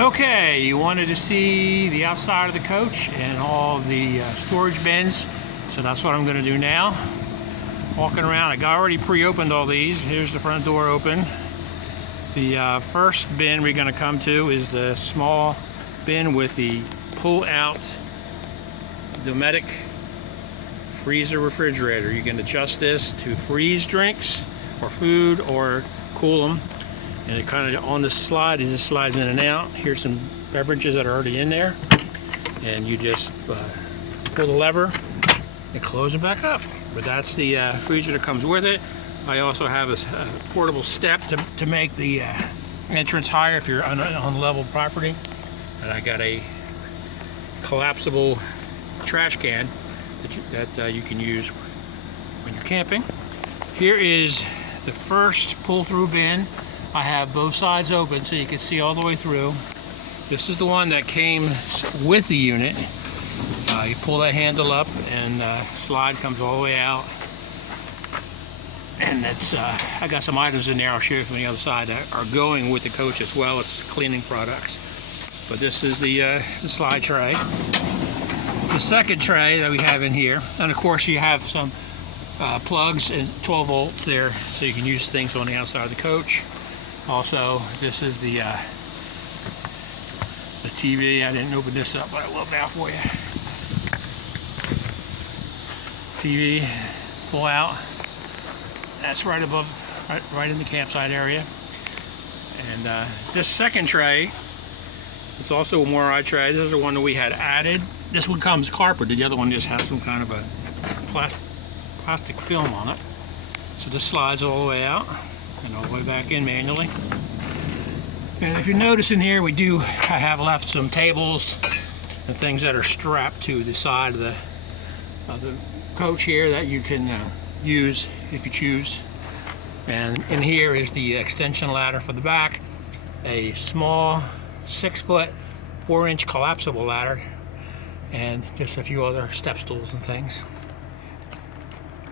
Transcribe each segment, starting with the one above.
Okay, you wanted to see the outside of the coach and all the storage bins, so that's what I'm going to do now. Walking around, I got already pre-opened all these. Here's the front door open. The first bin we're going to come to is the small bin with the pull-out Dometic freezer refrigerator. You can adjust this to freeze drinks or food or cool them. And it kind of on the slide, it just slides in and out. Here's some beverages that are already in there. And you just pull the lever and close it back up. But that's the freezer that comes with it. I also have a portable step to make the entrance higher if you're on level property. And I got a collapsible trash can that you can use when you're camping. Here is the first pull-through bin. I have both sides open so you can see all the way through. This is the one that came with the unit. You pull that handle up and slide comes all the way out. And that's I got some items in there I'll show you from the other side that are going with the coach as well. It's cleaning products. But this is the slide tray. The second tray that we have in here, and of course you have some plugs and 12 volts there so you can use things on the outside of the coach. Also, this is the TV. I didn't open this up, but I will now for you. TV, pull out. That's right above, right in the campsite area. And this second tray is also a MORI tray. This is the one that we had added. This one comes carpeted. The other one just has some kind of a plastic film on it. So this slides all the way out and all the way back in manually. And if you notice in here, I have left some tables and things that are strapped to the side of the coach here that you can use if you choose. And in here is the extension ladder for the back, a small 6-foot 4-inch collapsible ladder, and just a few other step stools and things.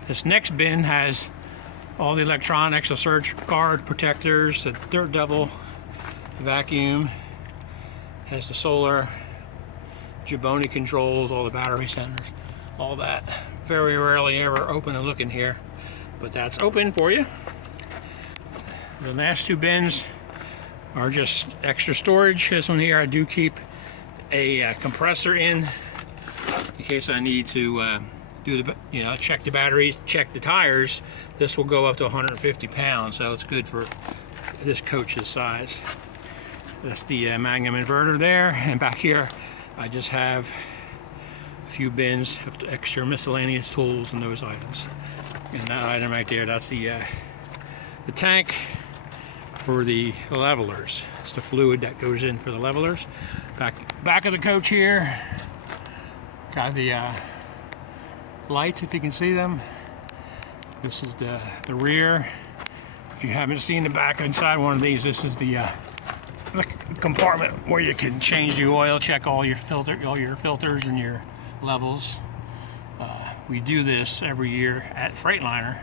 This next bin has all the electronics, the surge guard protectors, the Dirt Devil vacuum, has the solar, Giboni controls, all the battery centers, all that. Very rarely ever open and look in here, but that's open for you. The last two bins are just extra storage. This one here, I do keep a compressor in case I need to check the batteries, check the tires. This will go up to 150 pounds, so it's good for this coach's size. That's the Magnum inverter there, and back here I just have a few bins of extra miscellaneous tools and those items. And that item right there, that's the tank for the levelers. It's the fluid that goes in for the levelers. Back of the coach here, got the lights, if you can see them. This is the rear. If you haven't seen the back inside one of these, this is the compartment where you can change the oil, check all your filters and your levels. We do this every year at Freightliner,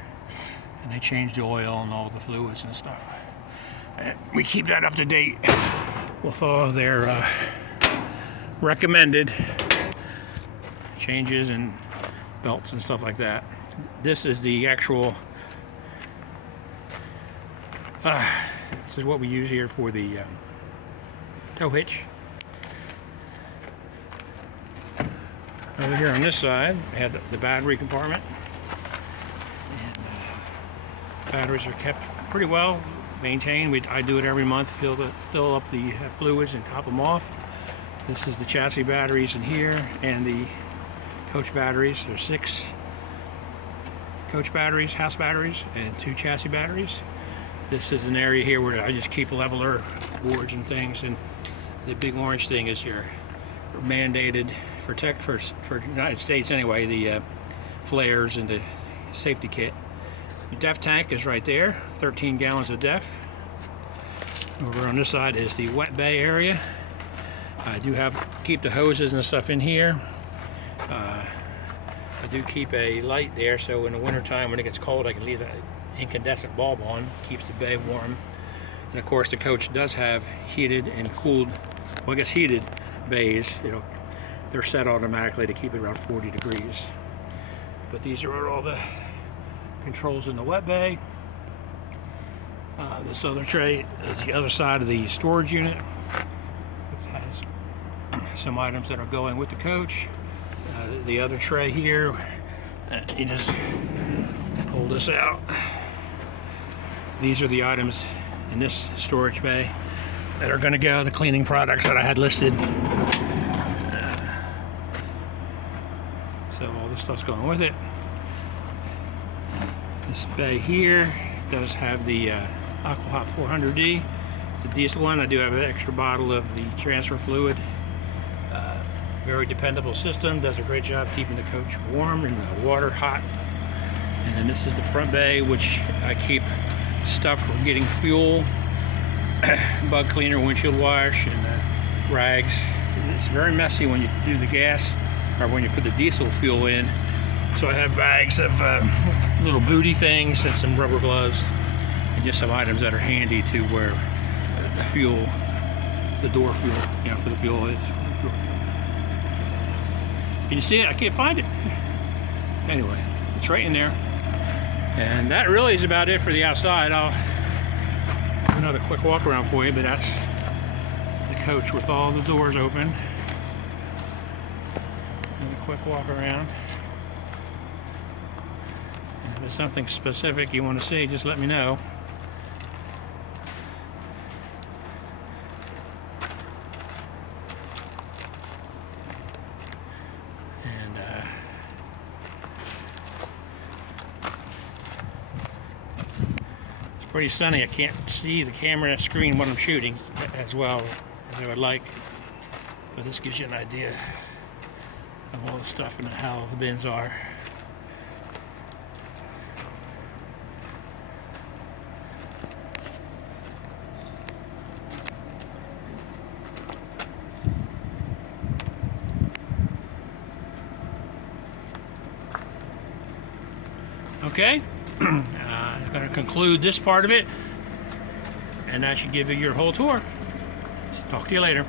and they change the oil and all the fluids and stuff. And we keep that up to date with all of their recommended changes and belts and stuff like that. This is the actual this is what we use here for the tow hitch. Over here on this side, we have the battery compartment. And batteries are kept pretty well maintained. I do it every month, fill up the fluids and top them off. This is the chassis batteries in here and the coach batteries. There's 6 coach batteries, house batteries, and 2 chassis batteries. This is an area here where I just keep leveler boards and things, and the big orange thing is your mandated for United States anyway, the flares and the safety kit. The DEF tank is right there, 13 gallons of DEF. Over on this side is the wet bay area. I do keep the hoses and stuff in here. I do keep a light there, so in the wintertime when it gets cold I can leave an incandescent bulb on, keeps the bay warm. And of course the coach does have heated and cooled well, I guess heated bays. They're set automatically to keep it around 40 degrees. But these are all the controls in the wet bay. This other tray is the other side of the storage unit. It has some items that are going with the coach. The other tray here, you just pull this out. These are the items in this storage bay that are going to go, the cleaning products that I had listed. So all this stuff's going with it. This bay here does have the Aquahot 400D. It's a diesel one. I do have an extra bottle of the transfer fluid. Very dependable system. Does a great job keeping the coach warm and the water hot. And then this is the front bay, which I keep stuff for getting fuel, bug cleaner, windshield wash, and rags. It's very messy when you do the gas, or when you put the diesel fuel in. So I have bags of little booty things and some rubber gloves, and just some items that are handy to where the fuel, the door fuel, for the fuel is. Can you see it? I can't find it. Anyway, it's right in there. And that really is about it for the outside. I'll do another quick walk around for you, but that's the coach with all the doors open. And a quick walk around. And if there's something specific you want to see, just let me know. Pretty sunny. I can't see the camera screen when I'm shooting as well as I would like, but this gives you an idea of all the stuff and how the bins are. Okay. I'm going to conclude this part of it, and that should give you your whole tour. Talk to you later.